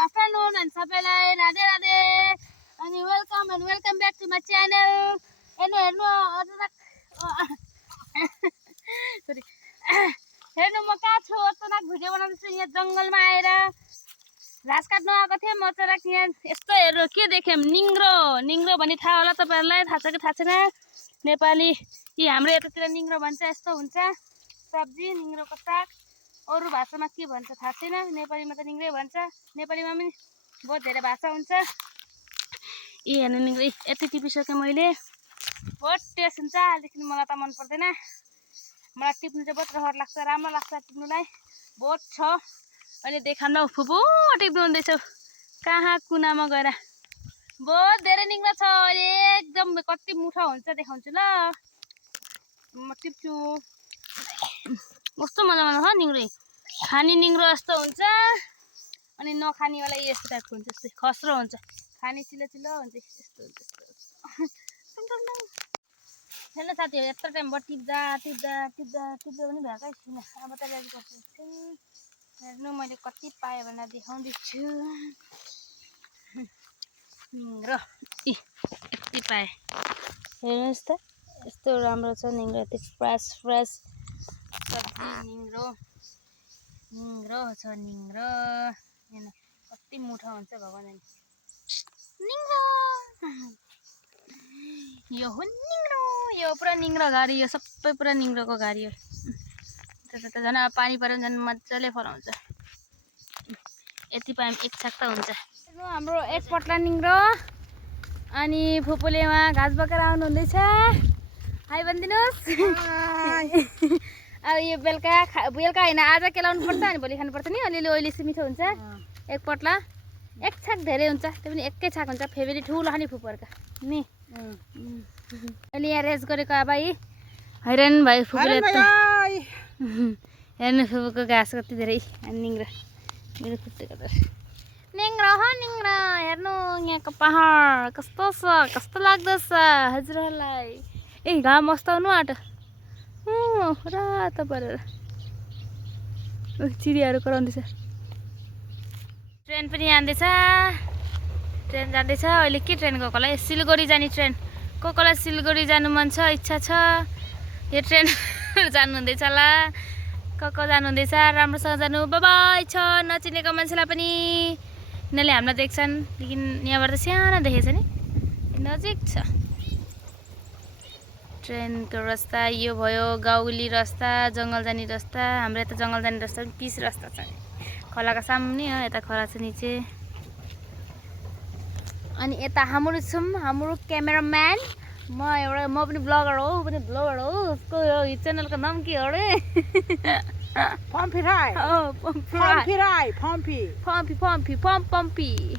afternoon and सबैलाई राधे राधे अनि welcome back to my channel. हेर्नु सरी हेर्नु म कहाँ छु अचानक भिडियो बनाउँदैछु यहाँ जङ्गलमा आएर घाँस काट्नु आएको थिएँ म अचानक यहाँ यस्तो हेर्नु के देख्यौँ निङ्ग्रो भन्ने थाहा होला तपाईहरुलाई थाहा छ कि थाहा छैन नेपाली कि हाम्रो यतातिर निङ्ग्रो भन्छ यस्तो हुन्छ सब्जी निङ्ग्रोको साग अरु भाषामा के भन्छ थाहा छैन नेपालीमा त निङ्ग्रै भन्छ नेपालीमा पनि बहुत धेरै भाषा हुन्छ यी हेर्नु निङ्ग्रो यति टिपिसकेँ मैले बहुत टेस्ट हुन्छ लेकिन मलाई त मन पर्दैन मलाई टिप्नु चाहिँ बहुत रहर लाग्छ राम्रो लाग्छ टिप्नुलाई बहुत छ अहिले देखाउन ल फुपू टिप्नु हुँदैछ कहाँ कुनामा गएर बहुत धेरै निङ्ग्रो छ अहिले एकदम कति मुठा हुन्छ देखाउँछु ल म टिप्छु कस्तो मजा छ निङ्ग्रो खाने निङ्ग्रो जस्तो हुन्छ अनि नखानेवाला यस्तो टाइपको हुन्छ यस्तै खस्रो हुन्छ खाने चिल्लो हुन्छ यस्तो हुन्छ हेर्नु साथीहरू यत्रो टाइम भयो टिप्दा पनि भएकै छैन अब त रेडी गर्छु हेर्नु मैले कति पाएँ भनेर देखाउँदैछु निङ्ग्रो यति पाएँ हेर्नुहोस् त यस्तो राम्रो छ निङ्ग्रो यति फ्रेस सब्जी निङ्ग्रो छ निङ्ग्रो हेर्नु कति मुठा हुन्छ भगवान निङ्ग्रो यो हो निङ्ग्रो यो पुरा निङ्ग्रो घारी यो सबै पुरा निङ्ग्रोको घारी हो त झन् अब पानी पऱ्यो भने झन् मजाले फलाउँछ यति पाए एक छाक त हुन्छ हाम्रो एक पट्ला निङ्ग्रो अनि फुपूले उहाँ घाँस बोकेर आउनुहुँदैछ हाई भनिदिनुहोस् अब यो बेलुका होइन आज केलाउनु पर्छ अनि भोलि खानुपर्छ नि अलिअलि ओइली मिठो हुन्छ एक पट्ला एक छाक धेरै हुन्छ त्यो पनि एकै छाक हुन्छ फेरि ठुलो खाने फुपूहरूका नि अहिले यहाँ रेस्ट गरेको अब हैरान भयो फुपूले हेर्नु फुपूको घाँस कति धेरै निङ्ग्रो मेरो खुट्टेको त निङ्ग्रो हेर्नु यहाँको पहाड कस्तो लाग्दछ हजुरहरूलाई ए घाम अस्ताउनु आँट रात परेर चिडियाहरू कराउँदैछ ट्रेन पनि जाँदैछ अहिले के ट्रेन गएको होला सिलगढी जाने ट्रेन कोलाई सिलगढी जानु मन छ इच्छा छ यो ट्रेन जानु हुँदैछ होला को जानु हुँदैछ राम्रोसँग जानु बाबाई छ नचिनेको मान्छेलाई पनि यिनीहरूले हामीलाई देख्छन् लेकिन यहाँबाट त सानो देखेछ नि नजिक छ ट्रेनको रास्ता यो भयो गाउँली रास्ता जङ्गल जाने रास्ता हाम्रो यता जङ्गल जाने रास्ता पनि पिस रास्ता छ खोलाको सामुन्ने हो यता खोला छ निचे अनि यता हाम्रो क्यामेराम्यान म पनि ब्लगर हो उसको च्यानलको नाम के हो रे Pumpy.